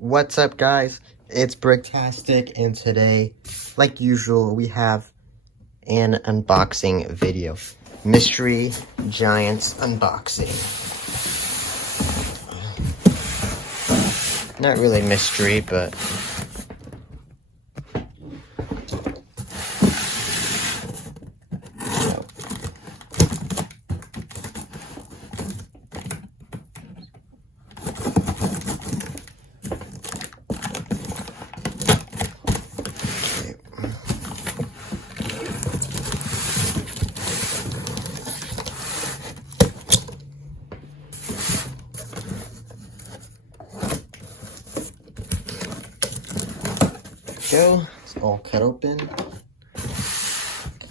What's up, guys? It's Bricktastic, and today, like usual, we have an unboxing video. Mystery Giants unboxing. Not really mystery, but go. It's all cut open.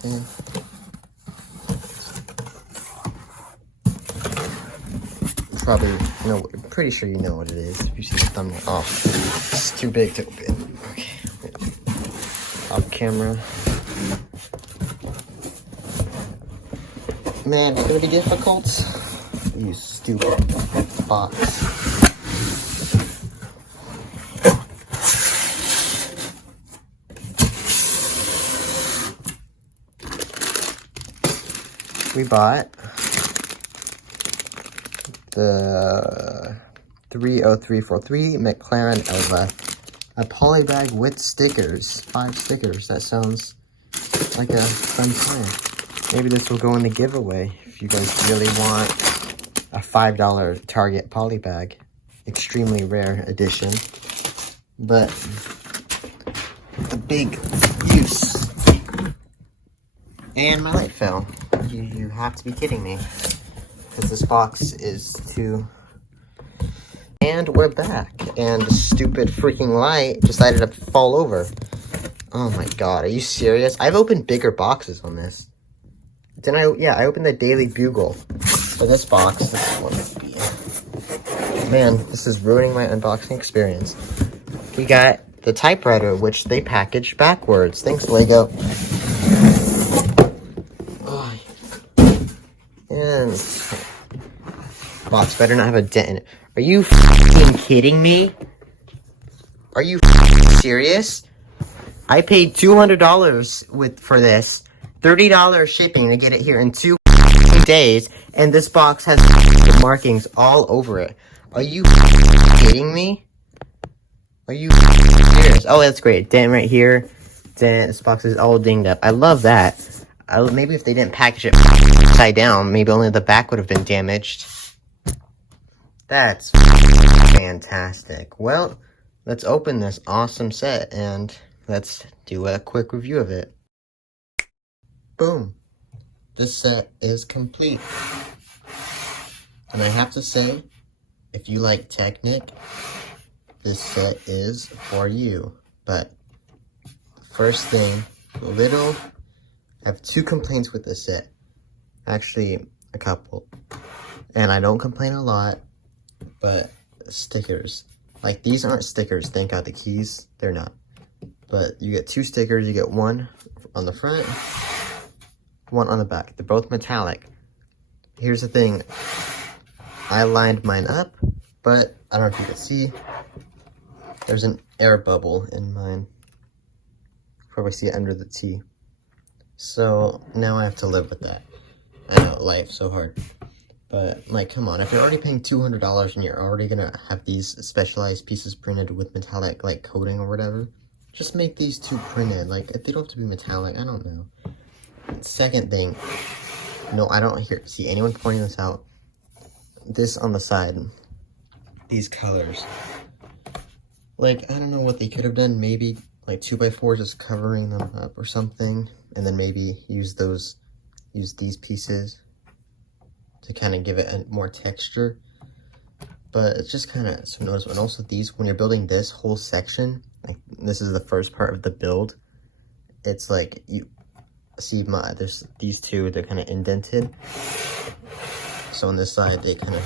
Okay. Probably know. I'm pretty sure you know what it is. If you see the thumbnail. Oh, it's too big to open. Okay. Off camera. Man, it's gonna be difficult. You stupid box. We bought the 30343 McLaren Elva, a poly bag with stickers, 5 stickers. That sounds like a fun plan. Maybe this will go in the giveaway if you guys really want a $5 Target poly bag. Extremely rare edition, but a big use. And my light fell. You have to be kidding me. Because this box is too... And we're back. And the stupid freaking light decided to fall over. Oh my god, are you serious? I've opened bigger boxes on this. Didn't I? Yeah, I opened the Daily Bugle. For this box, this one would be... Man, this is ruining my unboxing experience. We got the Typewriter, which they packaged backwards. Thanks, Lego. And box better not have a dent in it. Are you f***ing kidding me? Are you serious? I paid $200 for this, $30 shipping to get it here in 2 days, and this box has markings all over it. Are you kidding me? Are you serious? Oh, that's great. Dent right here. Dent. This box is all dinged up. I love that. Maybe if they didn't package it upside down, maybe only the back would have been damaged. That's fantastic. Well, let's open this awesome set and let's do a quick review of it. Boom. This set is complete. And I have to say, if you like Technic, this set is for you. But first thing, I have 2 complaints with this set. Actually, a couple. And I don't complain a lot, but stickers. Like, these aren't stickers, thank God. The keys, they're not. But you get 2 stickers. You get one on the front, one on the back. They're both metallic. Here's the thing. I lined mine up, but I don't know if you can see. There's an air bubble in mine. Probably see it under the T. So now I have to live with that. I know, life's so hard. But, like, come on. If you're already paying $200 and you're already gonna have these specialized pieces printed with metallic, like, coating or whatever, just make these 2 printed. Like, if they don't have to be metallic, I don't know. Second thing, no, I don't see anyone pointing this out. This on the side, these colors. Like, I don't know what they could have done. Maybe, like, 2x4 just covering them up or something. And then maybe use these pieces to kind of give it more texture. But it's just kind of so noticeable. And also these, when you're building this whole section, like this is the first part of the build, it's like, you see there's these 2, they're kind of indented. So on this side, they kind of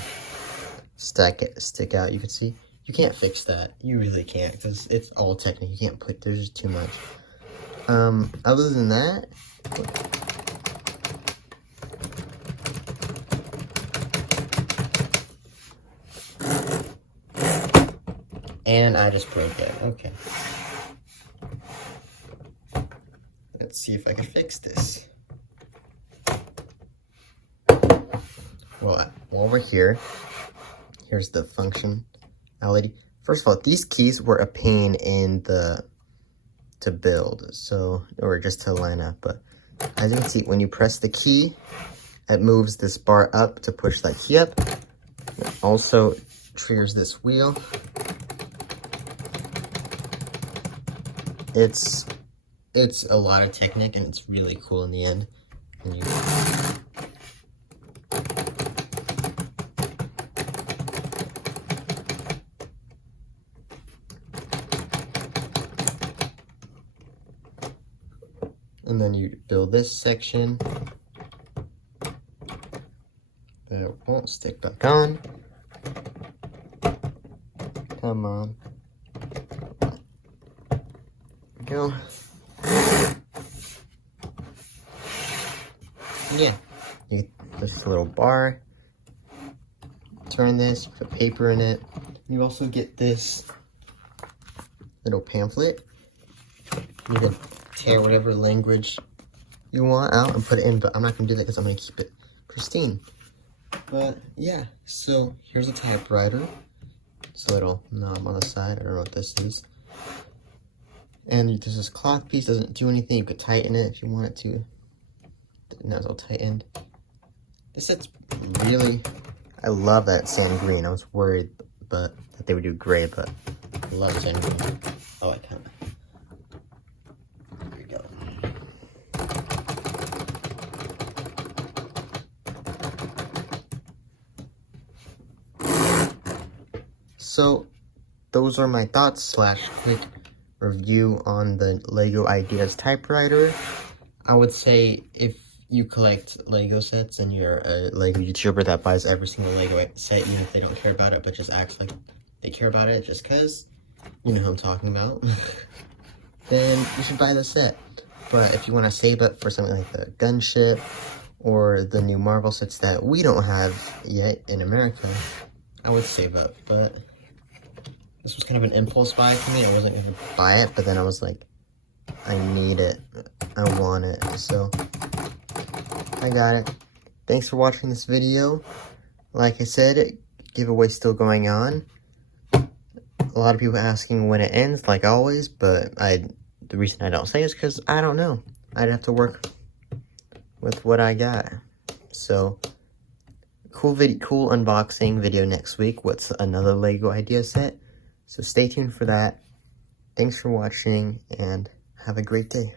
stick out, you can see. You can't fix that. You really can't, because it's all Technic. You can't put, there's just too much. Other than that, And I just broke it. Okay. Let's see if I can fix this. Well, while we're here, here's the functionality. First of all, these keys were a pain to build, or just to line up. But as you can see, when you press the key, it moves this bar up to push that key up. It also triggers this wheel. It's a lot of technique, and it's really cool in the end. And then you build this section. But it won't stick back on. Come on. There we go. Yeah, you get just a little bar. Turn this, put paper in it. You also get this little pamphlet. You can tear whatever language you want out and put it in, but I'm not gonna do that because I'm gonna keep it pristine. But yeah, so here's a typewriter. It's a little knob on the side. I don't know what this is. And there's this cloth piece, doesn't do anything. You could tighten it if you want it to. Now it's all tightened. This set's really, I love that sand green. I was worried that they would do gray, but I love sand green. Oh, I kind of. There we go. So, those are my thoughts / quick review on the LEGO Ideas typewriter. I would say if you collect LEGO sets and you're a LEGO YouTuber that buys every single LEGO set, even if they don't care about it, but just acts like they care about it just because, you know who I'm talking about, then you should buy the set. But if you want to save up for something like the gunship or the new Marvel sets that we don't have yet in America, I would save up. But this was kind of an impulse buy for me. I wasn't going to buy it, but then I was like, I need it. I want it. So I got it. Thanks for watching this video. Like I said, giveaway still going on. A lot of people asking when it ends, like always, but the reason I don't say is because I don't know. I'd have to work with what I got. So cool unboxing video next week. What's another LEGO idea set? So stay tuned for that. Thanks for watching and have a great day.